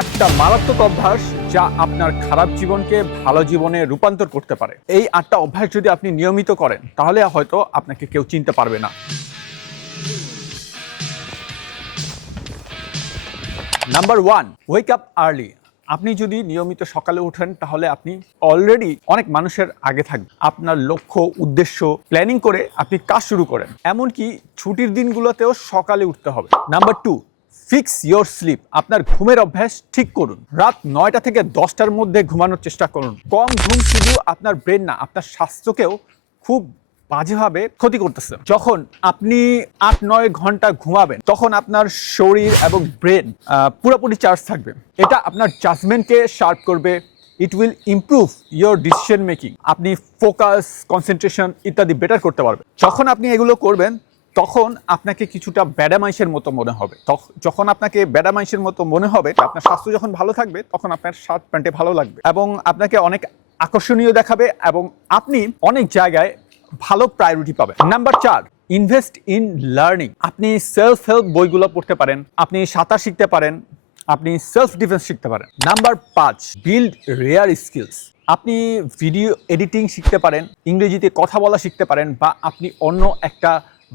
আটটা মারাত্মক অভ্যাস যা আপনার খারাপ জীবনকে ভালো জীবনে রূপান্তর করতে পারে। এই আটটা অভ্যাস যদি আপনি নিয়মিত করেন, তাহলে হয়তো আপনাকে কেউ চিনতে পারবে না। Number one wake up early আপনি যদি নিয়মিত সকালে ওঠেন, তাহলে আপনি অলরেডি অনেক মানুষের আগে থাকবেন। আপনার লক্ষ্য, উদ্দেশ্য প্ল্যানিং করে আপনি কাজ শুরু করেন। এমনকি ছুটির দিনগুলোতেও সকালে উঠতে হবে। Number two fix your sleep, আপনার ঘুমের অভ্যাস ঠিক করুন। রাত নয়টা থেকে দশটার মধ্যে ঘুমানোর চেষ্টা করুন। কম ঘুম শুধু আপনার ব্রেন না, আপনার স্বাস্থ্যকেও খুব বাজেভাবে ক্ষতি করতেছে। যখন আপনি আট নয় ঘণ্টা ঘুমাবেন, তখন আপনার শরীর এবং ব্রেন পুরোপুরি চার্জ থাকবে। এটা আপনার জাজমেন্টকে শার্প করবে। It will improve your decision making আপনি ফোকাস, কনসেন্ট্রেশন ইত্যাদি বেটার করতে পারবেন। যখন আপনি এগুলো করবেন তখন আপনাকে কিছুটা ব্যাডামাইশের মতো মনে হবে। যখন আপনাকে ব্যাডামাইশের মতো মনে হবে আপনার স্বাস্থ্য যখন ভালো থাকবে, তখন আপনার শার্ট প্যান্টে ভালো লাগবে এবং আপনাকে অনেক আকর্ষণীয় দেখাবে এবং আপনি অনেক জায়গায় ভালো প্রায়োরিটি পাবেন। নাম্বার চার ইনভেস্ট ইন লার্নিং আপনি সেলফ হেল্প বইগুলো পড়তে পারেন, আপনি সাঁতার শিখতে পারেন, আপনি সেলফ ডিফেন্স শিখতে পারেন। নাম্বার পাঁচ বিল্ড রেয়ার স্কিলস আপনি ভিডিও এডিটিং শিখতে পারেন, ইংরেজিতে কথা বলা শিখতে পারেন বা আপনি অন্য একটা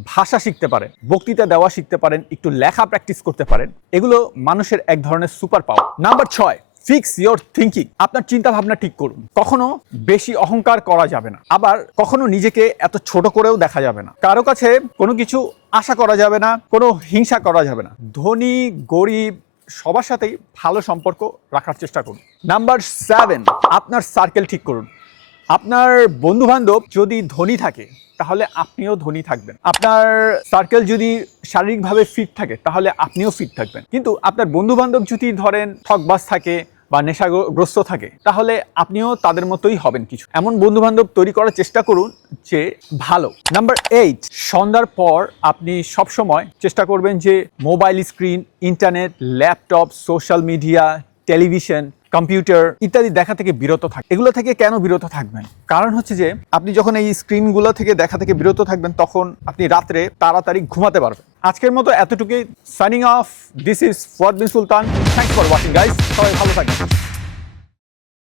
ভাষা শিখতে পারেন, বক্তৃতা দেওয়া শিখতে পারেন, একটু লেখা প্র্যাকটিস করতে পারেন, এগুলো মানুষের এক ধরনের সুপার পাওয়ার নাম্বার ছয় ফিক্স ইয়োর থিঙ্কিং আপনার চিন্তা ভাবনা ঠিক করুন। কখনো বেশি অহংকার করা যাবে না। আবার কখনো নিজেকে এত ছোট করেও দেখা যাবে না। কারও কাছে কোনো কিছু আশা করা যাবে না, কোনো হিংসা করা যাবে না। ধনী, গরিব, সবার সাথেই ভালো সম্পর্ক রাখার চেষ্টা করুন। নাম্বার সেভেন আপনার সার্কেল ঠিক করুন। আপনার বন্ধু বান্ধব যদি ধনী থাকে, তাহলে আপনিও ধনী থাকবেন। আপনার সার্কেল যদি শারীরিকভাবে ফিট থাকে, তাহলে আপনিও ফিট থাকবেন। কিন্তু আপনার বন্ধু বান্ধব যদি ধরেন ঠকবাজ থাকে বা নেশাগ্রস্ত থাকে, তাহলে আপনিও তাদের মতোই হবেন কিছু। এমন বন্ধু বান্ধব তৈরি করার চেষ্টা করুন যে ভালো। নাম্বার এইট সন্ধ্যার পর আপনি সবসময় চেষ্টা করবেন যে mobile screen internet laptop social media television computer ইত্যাদি দেখা থেকে বিরত থাকে এগুলো থেকে কেন বিরত থাকবেন? কারণ হচ্ছে যে, আপনি যখন এই স্ক্রিনগুলো থেকে দেখা থেকে বিরত থাকবেন, তখন আপনি রাত্রে তাড়াতাড়ি ঘুমাতে পারবেন। আজকের মতো এতটুকুই। Signing off this is for Bin Sultan thanks for watching guys সবাই ভালো থাকবেন।